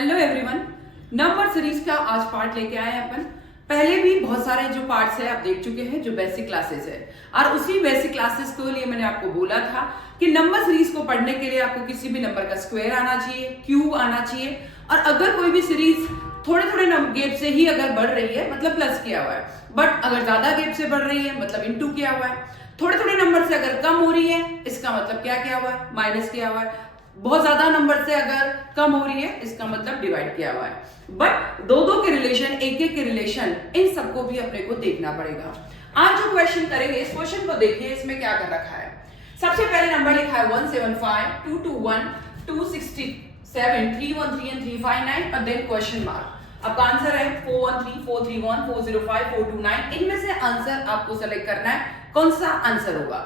Hello everyone, number series का आज part लेके आए हैं अपन। पहले भी बहुत सारे जो पार्ट्स है आप देख चुके हैं, जो बेसिक क्लासेस है, और उसी बेसिक क्लासेस के लिए मैंने आपको बोला था कि नंबर सीरीज को पढ़ने के लिए आपको किसी भी नंबर का स्क्वायर आना चाहिए, क्यूब आना चाहिए, और अगर कोई भी सीरीज थोड़े थोड़े गैप से ही अगर बढ़ रही है मतलब प्लस किया हुआ है, बट अगर ज्यादा गैप से बढ़ रही है मतलब इनटू किया हुआ है, थोड़े थोड़े नंबर से अगर कम हो रही है इसका मतलब क्या किया हुआ है, माइनस किया हुआ है, बहुत ज्यादा नंबर से अगर कम हो रही है इसका मतलब डिवाइड किया हुआ है। बट दो दो के रिलेशन, एक एक के रिलेशन, इन सबको भी अपने को देखना पड़ेगा। आज जो क्वेश्चन करेंगे, इस क्वेश्चन को देखिए, इसमें क्या कर रखा है। सबसे पहले नंबर लिखा है 175 221 267 313 and 359 और देन क्वेश्चन मार्क। आपका आंसर है 413 431 405 429। इनमें से आंसर आपको सेलेक्ट करना है, कौन सा आंसर होगा।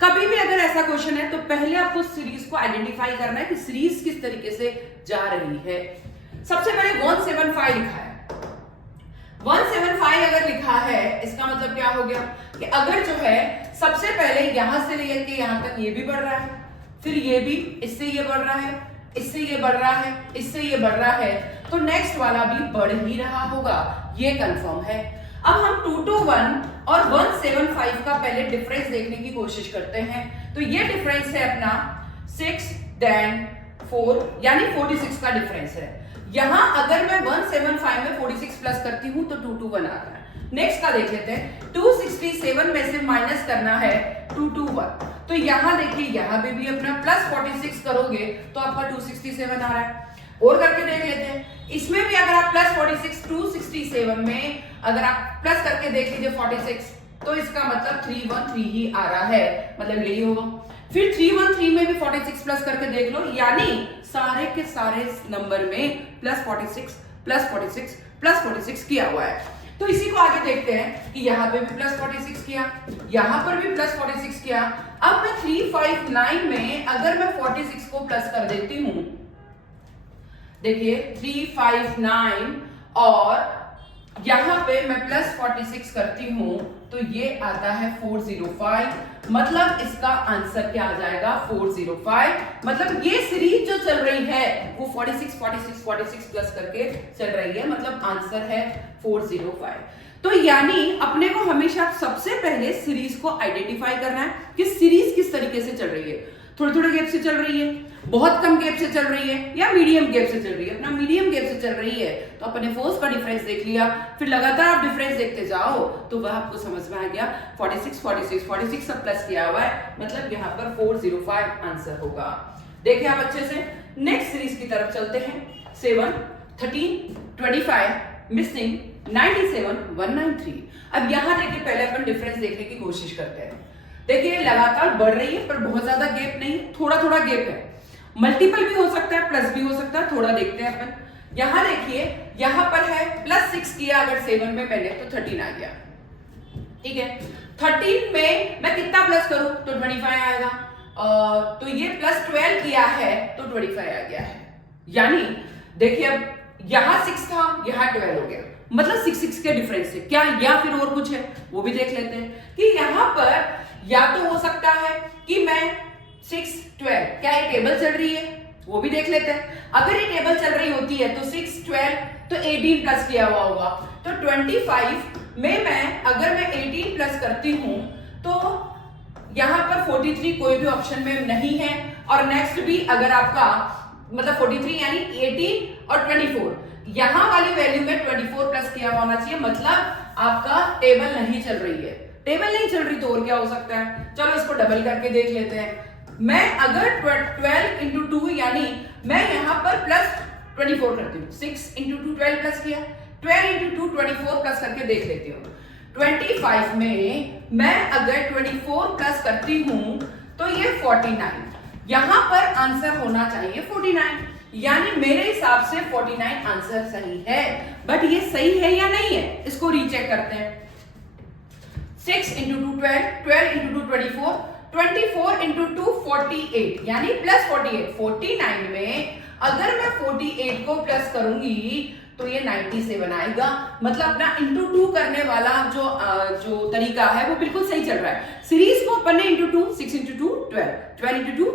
कभी भी अगर ऐसा क्वेश्चन है तो पहले आपको सीरीज को आइडेंटिफाई करना है कि सीरीज किस तरीके से जा रही है। सबसे पहले 175 लिखा है। 175 अगर लिखा है इसका मतलब क्या हो गया कि अगर जो है सबसे पहले यहां से लेकर यहां तक ये भी बढ़ रहा है, फिर ये भी, इससे ये बढ़ रहा है, इससे ये बढ़ रहा है, इससे ये बढ़ रहा है, तो नेक्स्ट वाला भी बढ़ ही रहा होगा, ये कंफर्म है। अब हम 221 और 175 का पहले डिफरेंस देखने की कोशिश करते हैं। तो ये डिफरेंस है अपना 6 then 4 यानी 46 का डिफरेंस है। यहां अगर मैं 175 में 46 प्लस करती हूं तो 221 आता है। नेक्स्ट का देख लेते हैं, 267 में से माइनस करना है 221, तो यहां देखिए यहां भी अपना प्लस 46 करोगे तो आपका 267 आ रहा है। और करके देख लेते हैं, इसमें भी अगर आप प्लस 46 267 में अगर आप प्लस करके देख लीजिए 46, तो इसका मतलब 313 ही आ रहा है, मतलब यही होगा। फिर 313 में भी 46 प्लस करके देख लो, यानी सारे के सारे नंबर में प्लस 46 प्लस 46 प्लस 46 किया हुआ है। तो इसी को आगे देखते हैं कि यहाँ पे भी प्लस 46 किया, यहाँ पर भी प्लस 46 किया। अब मैं 359 में अगर मैं 46 को प्लस कर देती हूं, देखिए 359 और यहां पे मैं प्लस 46 करती हूं तो ये आता है 405, मतलब इसका आंसर क्या आ जाएगा 405। मतलब ये सीरीज जो चल रही है वो 46 46 46 प्लस करके चल रही है, मतलब आंसर है 405। तो यानी अपने को हमेशा सबसे पहले सीरीज को आइडेंटिफाई करना है कि सीरीज किस तरीके से चल रही है। थोड़े थोड़े गैप से चल रही है, बहुत कम गैप से चल रही है, या मीडियम गैप से चल रही है। अपना मीडियम गैप से चल रही है तो अपने फोर्स का डिफरेंस देख लिया, फिर लगातार आप डिफरेंस देखते जाओ तो वह आपको समझ में आ गया 46 46 46 सब प्लस किया हुआ है, मतलब यहाँ पर 405 आंसर होगा। देखिए आप अच्छे से नेक्स्ट सीरीज की तरफ चलते हैं। 7 13 25 मिसिंग 97 193। अब यहाँ देखिए पहले अपन डिफरेंस देखने की कोशिश करते हैं। देखिए लगातार बढ़ रही है पर बहुत ज्यादा गैप नहीं, थोड़ा थोड़ा गैप है। मल्टीपल भी हो सकता है, प्लस भी हो सकता है, थोड़ा देखते हैं अपन। यहां देखिए यहां पर है प्लस 6 किया अगर 7 में मैंने तो 13 आ गया, ठीक है। 13 में मैं कितना प्लस करूं तो 25 आएगा, तो ये प्लस 12 किया है तो 25 आ गया है। यानी देखिए अब यहां 6 था, यहां 12 हो गया, मतलब 6 के डिफरेंस से क्या, या फिर और कुछ है वो भी देख लेते हैं कि यहां पर या तो हो सकता है कि मैं 6 12, क्या ये टेबल चल रही है वो भी देख लेते हैं। अगर ये टेबल चल रही होती है तो 6 12 तो 18 प्लस किया हुआ होगा, तो 25 में मैं अगर मैं 18 प्लस करती हूं तो यहां पर 43 कोई भी ऑप्शन में नहीं है, और नेक्स्ट भी अगर आपका मतलब 43 यानी 18 और 24, यहां वाली वैल्यू में 24 प्लस किया हुआ होना चाहिए, मतलब आपका टेबल नहीं चल रही है। टेबल नहीं चल रही तो और क्या हो सकता है, चलो इसको डबल करके देख लेते हैं। मैं अगर 12 इंटू 2 यानी मैं यहां पर प्लस 24 करती हूँ, 6 इंटू 2 12 प्लस किया, 12 इंटू 2 24 प्लस करके देख लेती हूँ। 25 में मैं अगर 24 प्लस करती हूँ तो ये 49, यहां पर आंसर होना चाहिए 49, यानी मेरे हिसाब से 49 आंसर सही है। बट ये सही है या नहीं है इसको रीचेक करते हैं। 6 इंटू 2 12, 12 इंटू 2 24, 24 इंटू 2 48, यानी प्लस 48। 49 में अगर मैं 48 को प्लस करूंगी तो ये 97 आएगा, मतलब अपना इंटू 2 करने वाला जो तरीका है वो बिल्कुल सही चल रहा है। सीरीज को अपन ने इंटू 2 6 इंटू 2 12, 12 इंटू 2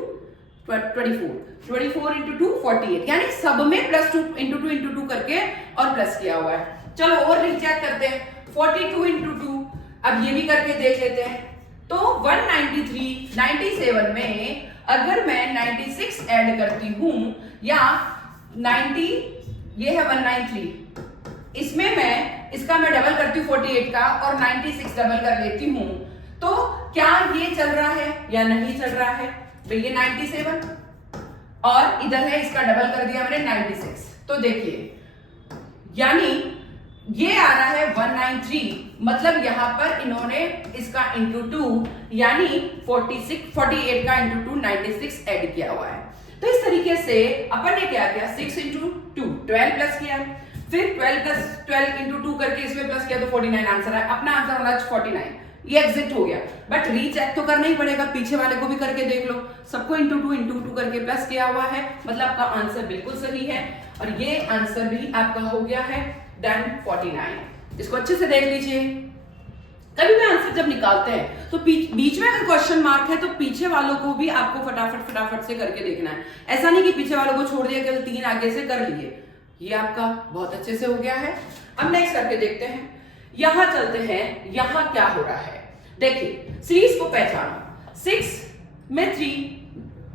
24 इंटू 2 48, यानी सब में प्लस 2 इंटू 2 करके और प्लस किया हुआ है। चलो और रीचेक करते हैं, 42 इंटू 2, अब ये भी करके देख लेते हैं। तो 193, 97 में अगर मैं 96 ऐड करती हूं या 90, ये है 193, इसमें मैं इसका मैं डबल करती हूँ 48 का और 96 डबल कर लेती हूं, तो क्या ये चल रहा है या नहीं चल रहा है? तो ये 97 और इधर है इसका डबल कर दिया मैंने 96, तो देखिए यानी ये आ रहा है 193, मतलब यहां पर इन्होंने इसका इंटू 2 यानी 48 का इंटू 2 96 ऐड किया हुआ है। तो इस तरीके से अपन ने क्या किया, 6 इंटू 2 12 प्लस किया, फिर 12 प्लस 12 इंटू 2 करके इसमें प्लस किया तो 49 आंसर है। अपना आंसर होना 49, ये एग्जिट हो गया। बट रीचेक तो करना ही पड़ेगा, पीछे वाले को भी करके देख लो, सबको इंटू 2 करके प्लस किया हुआ है, मतलब आपका आंसर बिल्कुल सही है और ये आंसर भी आपका हो गया है डन 49। इसको अच्छे से देख लीजिए। कभी भी आंसर जब निकालते हैं तो बीच में अगर क्वेश्चन मार्क है तो पीछे वालों को भी आपको फटाफट से करके देखना है। ऐसा नहीं कि पीछे वालों को छोड़ दिया केवल 3 आगे से कर लिए। ये आपका बहुत अच्छे से हो गया है। अब नेक्स्ट करके देखते हैं, यहां चलते हैं, यहां क्या हो रहा है। देखिए सीरीज को पहचानो, 6 में 3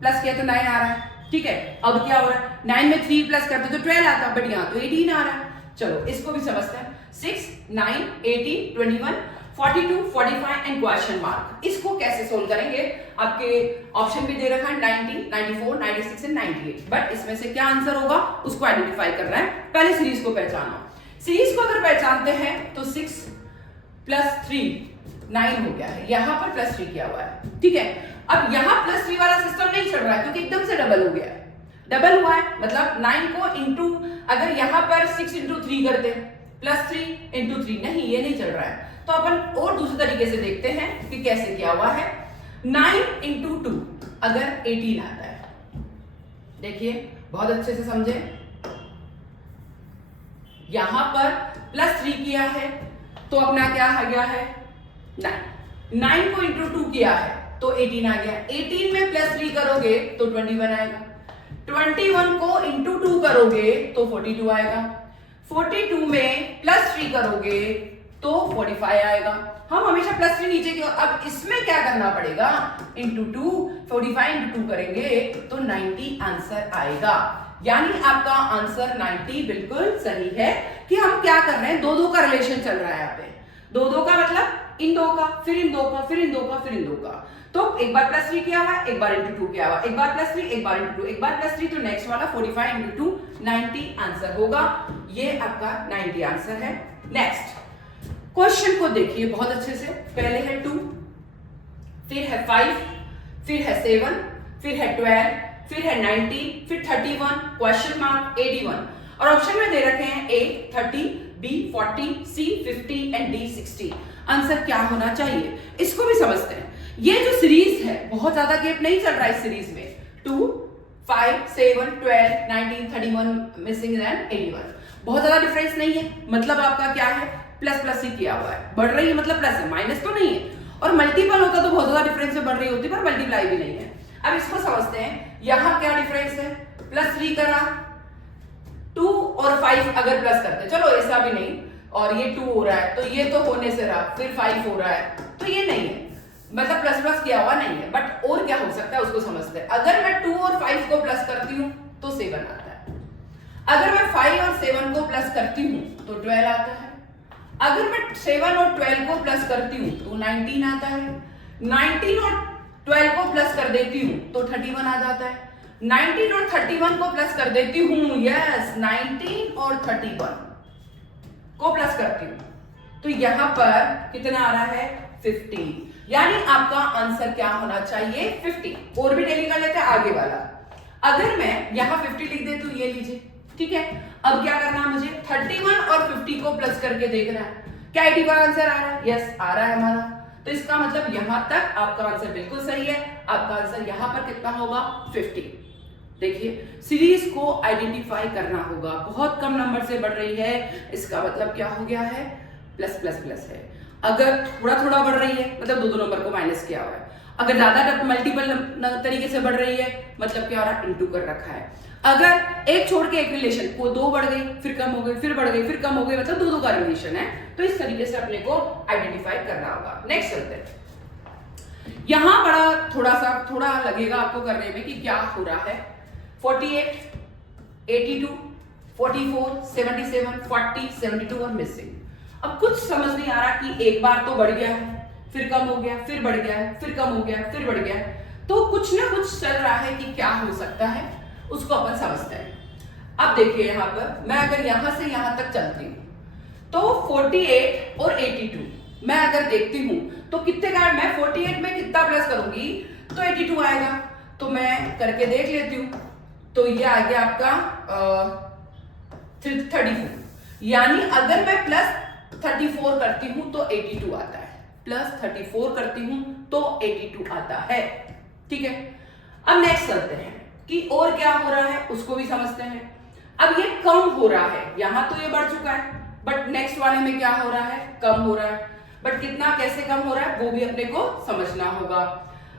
प्लस किया तो 9 आ रहा है, ठीक है। अब क्या हो रहा है, 9 में 3 प्लस करते तो 12 आता, बट यहां तो 18 आ रहा है। चलो इसको भी समझते हैं, 6, 9, 18, 21, 42, 45 एंड क्वेश्चन मार्क। इसको कैसे सोल्व करेंगे, आपके ऑप्शन भी दे रखा है 90, 94, 96 एंड 98, बट इसमें से क्या आंसर होगा उसको आइडेंटिफाई करना है। पहले सीरीज को पहचानो। सीरीज को अगर पहचानते हैं तो 6 प्लस 3 9 हो गया है, यहां पर प्लस 3 किया हुआ है, ठीक है। अब यहां प्लस 3 वाला सिस्टम नहीं चल रहा है क्योंकि एकदम से डबल हो गया है। डबल हुआ है मतलब 9 को इंटू, अगर यहां पर 6 इंटू 3 करते प्लस 3 इंटू 3, नहीं ये नहीं चल रहा है। तो अपन और दूसरे तरीके से देखते हैं कि कैसे किया हुआ है। 9 इंटू 2 अगर 18 आता है, देखिए बहुत अच्छे से समझे, यहां पर प्लस 3 किया है तो अपना क्या आ गया है 9 को इंटू 2 किया है तो 18 आ गया। 18 में प्लस 3 करोगे तो 21 आएगा, 21 को इंटू 2 करोगे तो 42 आएगा, 42 में प्लस 3 करोगे तो 45 आएगा। हम हमेशा प्लस 3 नीचे की ओर, अब इसमें क्या करना पड़ेगा, इंटू 2, 45 इंटू 2 करेंगे तो 90 आंसर आएगा। यानी आपका आंसर 90 बिल्कुल सही है। कि हम क्या कर रहे हैं, 2-2 का रिलेशन चल रहा है यहाँ पे। 2-2 का मतलब इन 2 का, फिर इन 2 का, फिर इन 2 का, फिर इन 2 का। तो एक बार प्लस 3 किया हुआ, एक बार इंटू 2 किया हुआ, एक बार प्लस 3, एक बार इंटू 2, एक बार प्लस 3, तो नेक्स्ट वाला 45 इंटू 2 90 आंसर होगा। ये आपका 90 आंसर है। नेक्स्ट क्वेश्चन को देखिए बहुत अच्छे से। पहले है 2, फिर है 5, फिर है 7, फिर है 12, फिर है 90, फिर 31, क्वेश्चन मार्क 81, और ऑप्शन में दे रखे हैं A 30, B 40, C 50 and D 60। Answer क्या होना चाहिए इसको भी समझते हैं। ये जो सीरीज है बहुत ज्यादा गैप नहीं चल रहा है इस सीरीज में, 2, 5, 7, 12, 19, 31 मिसिंग एंड 81, बहुत ज्यादा डिफरेंस नहीं है। मतलब आपका क्या है, प्लस प्लस ही किया हुआ है, बढ़ रही है मतलब प्लस है, माइनस तो नहीं है। और मल्टीपल होता तो बहुत ज्यादा डिफरेंस में बढ़ रही होती, पर मल्टीप्लाई भी नहीं है। अब इसको समझते हैं, यहां क्या डिफरेंस है, प्लस 3 करा, 2 और 5 अगर प्लस करते, चलो ऐसा भी नहीं, और ये 2 हो रहा है तो ये तो होने से रहा, फिर 5 हो रहा है तो ये नहीं है, मतलब प्लस प्लस किया हुआ नहीं है। बट और क्या हो सकता है उसको समझते हैं। अगर मैं 2 और 5 को प्लस करती हूं तो 7 आता है, अगर मैं 5 और 7 को प्लस करती हूं तो 12 आता है, अगर मैं 7 और 12 को प्लस करती हूं तो 19 आता है, 19 और 12 को प्लस कर देती हूं तो 31 आ जाता है, 19 और 31 को प्लस कर देती हूं, यस 19 और 31 को प्लस करती हूं तो यहां पर कितना आ रहा है 50। यानी आपका आंसर क्या होना चाहिए 50। और भी डेली कर लेते हैं आगे वाला। अगर मैं यहां 50 लिख दे तो ये लीजिए, ठीक है। अब क्या करना है मुझे, 31 और 50 को प्लस करके देखना है, क्या 81 आंसर आ रहा है, यस आ रहा है हमारा। तो इसका मतलब यहां तक आपका आंसर बिल्कुल सही है। आपका आंसर यहां पर कितना होगा 50। देखिए सीरीज को आइडेंटिफाई करना होगा, बहुत कम नंबर से बढ़ रही है, इसका मतलब क्या हो गया है, प्लस प्लस प्लस है। अगर थोड़ा थोड़ा बढ़ रही है मतलब 2-2 नंबर को माइनस किया हुआ है। अगर ज्यादा मल्टीपल तरीके से बढ़ रही है मतलब क्या हो रहा है, इनटू कर रखा है। अगर एक छोड़ के एक रिलेशन को दो बढ़ गई फिर कम हो गई फिर बढ़ गई फिर कम हो गई मतलब दो का रिलेशन है, तो इस तरीके से अपने को आइडेंटिफाई करना होगा। नेक्स्ट चलते हैं। यहां बड़ा थोड़ा लगेगा आपको करने में कि क्या हो रहा है। 48, 82, 44, 77, 40, 72 और मिसिंग। अब कुछ समझ नहीं आ रहा कि एक बार तो बढ़ गया है फिर कम हो गया फिर बढ़ गया है फिर कम हो गया फिर बढ़ गया है, तो कुछ ना कुछ चल रहा है कि क्या हो सकता है उसको अपन समझते हैं। अब देखिए यहां पर मैं अगर यहां से यहां तक चलती हूं तो 48 और 82 मैं अगर देखती हूं तो कितने का, मैं 48 में कितना प्लस करूंगी तो 82 आएगा, तो मैं करके देख लेती हूं। तो ये आ गया आपका 34, यानी अगर मैं प्लस 34 करती हूं तो 82 आता है, प्लस 34 करती हूं तो 82 आता है। ठीक है, अब नेक्स्ट करते हैं कि और क्या हो रहा है उसको भी समझते हैं। अब ये कम हो रहा है, यहां तो ये बढ़ चुका है बट नेक्स्ट वाले में क्या हो रहा है, कम हो रहा है, बट कितना कैसे कम हो रहा है वो भी अपने को समझना होगा।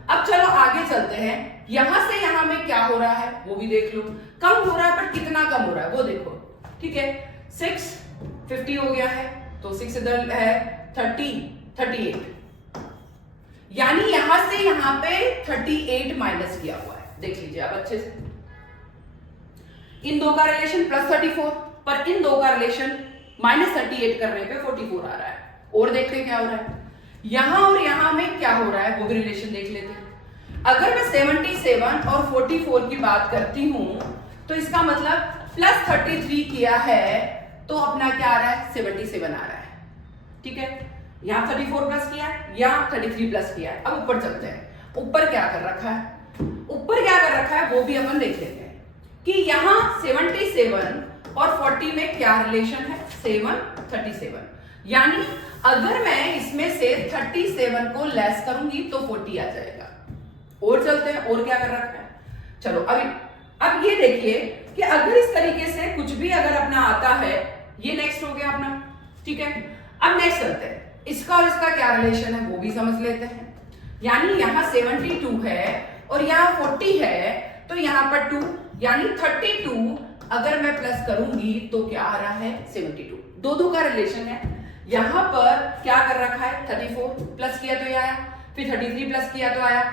अब चलो आगे चलते हैं, यहां से यहां में क्या हो रहा है वो भी देख लो। कम हो रहा है बट कितना कम हो रहा है वो देखो। ठीक है, 650 हो गया है तो 6 इधर है 38, यानी यहां से यहां पे 38 माइनस किया हुआ है। देख लीजिए आप अच्छे से, इन दो का रिलेशन प्लस 34 पर इन दो का रिलेशन माइनस 38 करने पे 44 आ रहा है। और देखते क्या हो रहा है, यहां और यहां में क्या हो रहा है वो भी रिलेशन देख लेते हैं। अगर मैं 77 और 44 की बात करती हूं तो इसका मतलब प्लस 33 किया है तो अपना क्या आ रहा है, 77 आ रहा है। ठीक है, यहां 34 प्लस किया है, यहां 33 प्लस किया है। अब ऊपर चलते हैं, ऊपर क्या कर रखा है, ऊपर क्या कर रखा है वो भी अपन देख लेते हैं कि यहां 77 और 40 में क्या रिलेशन है, 7, 37, यानी अगर मैं इसमें से 37 को लेस करूंगी तो 40 आ जाएगा। और चलते हैं, और क्या कर रखा है, चलो अब ये देखिए कि अगर इस तरीके से कुछ भी अगर अपना आता है, ये नेक्स्ट हो गया अपना। ठीक है, अब नेक्स्ट चलते हैं, इसका और इसका क्या रिलेशन है वो भी समझ लेते हैं। यानी यहां 72 है और यहां 40 है तो यहां पर 2 यानी 32 अगर मैं प्लस करूंगी तो क्या आ रहा है, 72। दो का रिलेशन है। यहां पर क्या कर रखा है, 34 प्लस किया तो ये आया, फिर 33 प्लस किया तो आया,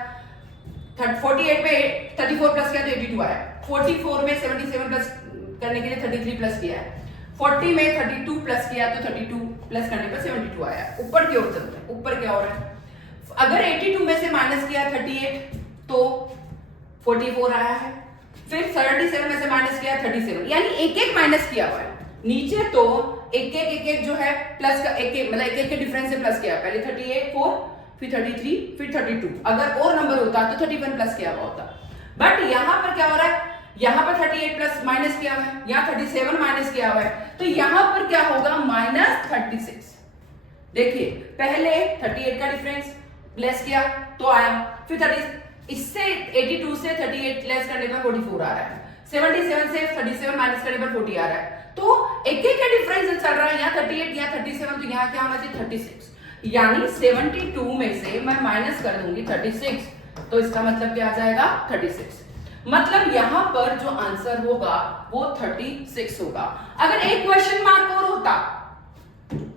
48 में 34 प्लस किया तो 82 आया, 44 में 77 प्लस करने के लिए 33 प्लस किया है, 40 में 32 प्लस किया तो 32 प्लस करने पर 72 आया। ऊपर की ओर चलते हैं, ऊपर क्या हो रहा है, अगर 82 में से माइनस किया 38 तो 44 आया है, फिर 77 में से माइनस किया 37, यानी एक एक माइनस किया हुआ है। नीचे तो एक एक जो है प्लस का एक मतलब एक के डिफरेंस से प्लस किया, पहले 38 4 फिर 33 फिर 32, अगर और नंबर होता तो 31 प्लस किया हुआ होता। बट यहां पर क्या हो रहा है, यहां पर 38 प्लस माइनस किया हुआ है, यहां 37 माइनस किया हुआ है, तो यहां पर क्या होगा, माइनस 36। देखिए पहले 38 का डिफरेंस लेस किया तो आया, फिर 30 इससे 82 से 38 लेस करने पर 44 आ रहा है, 77 से 37 माइनस करने पर 40 आ रहा है। तो एक एक का डिफरेंस चल रहा है, यहाँ 38 यहाँ 37, तो यहाँ क्या होना चाहिए 36, यानी 72 में से मैं माइनस कर दूंगी 36, तो इसका मतलब क्या आ जाएगा 36। मतलब यहां पर जो आंसर होगा वो 36 होगा। अगर एक क्वेश्चन मार्क और होता,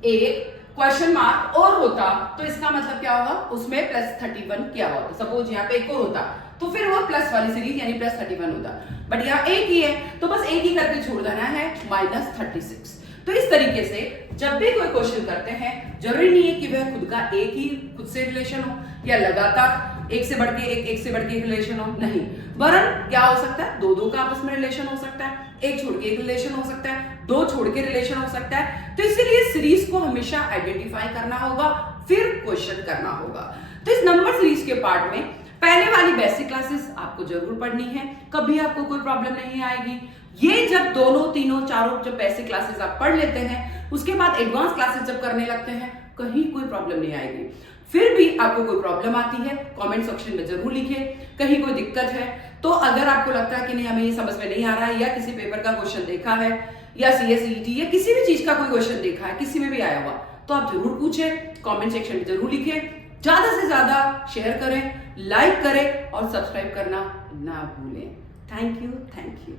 एक क्वेश्चन मार्क और होता तो इसका मतलब क्या होगा, उसमें प्लस 31 किया हुआ होता। सपोज यहाँ पे एक और होता तो फिर वो प्लस वाली सीरीज यानी प्लस 31 होता, बट यहाँ एक ही है तो बस एक ही करके छोड़ देना है, माइनस 36। तो इस तरीके से जब भी कोई क्वेश्चन करते हैं जरूरी नहीं है कि वह खुद का एक ही खुद से रिलेशन हो या लगातार एक से बढ़ के एक से बढ़ के एक रिलेशन हो, नहीं, वरन क्या हो सकता है, दो का आपस में रिलेशन हो सकता है, एक छोड़ के एक रिलेशन हो सकता है, दो छोड़ के रिलेशन हो सकता है। तो इसीलिए सीरीज को हमेशा आइडेंटिफाई करना होगा फिर क्वेश्चन करना होगा। तो इस नंबर सीरीज के पार्ट में पहले वाली बेसिक क्लासेस आपको जरूर पढ़नी है, कभी आपको कोई प्रॉब्लम नहीं आएगी। ये जब दोनों तीनों चारों जब बेसिक क्लासेस आप पढ़ लेते हैं उसके बाद एडवांस क्लासेस जब करने लगते हैं कहीं कोई प्रॉब्लम नहीं आएगी। फिर भी आपको कोई प्रॉब्लम आती है कमेंट सेक्शन में जरूर लिखें, कहीं कोई दिक्कत है तो अगर आपको लगता है कि नहीं हमें ये समझ में नहीं आ रहा है या किसी पेपर का क्वेश्चन देखा है या CSET या किसी भी चीज का कोई क्वेश्चन देखा है, किसी में भी आया हुआ तो आप जरूर पूछें, कमेंट सेक्शन में जरूर लिखें। ज्यादा से ज्यादा शेयर करें, लाइक करें और सब्सक्राइब करना ना भूलें। Thank you.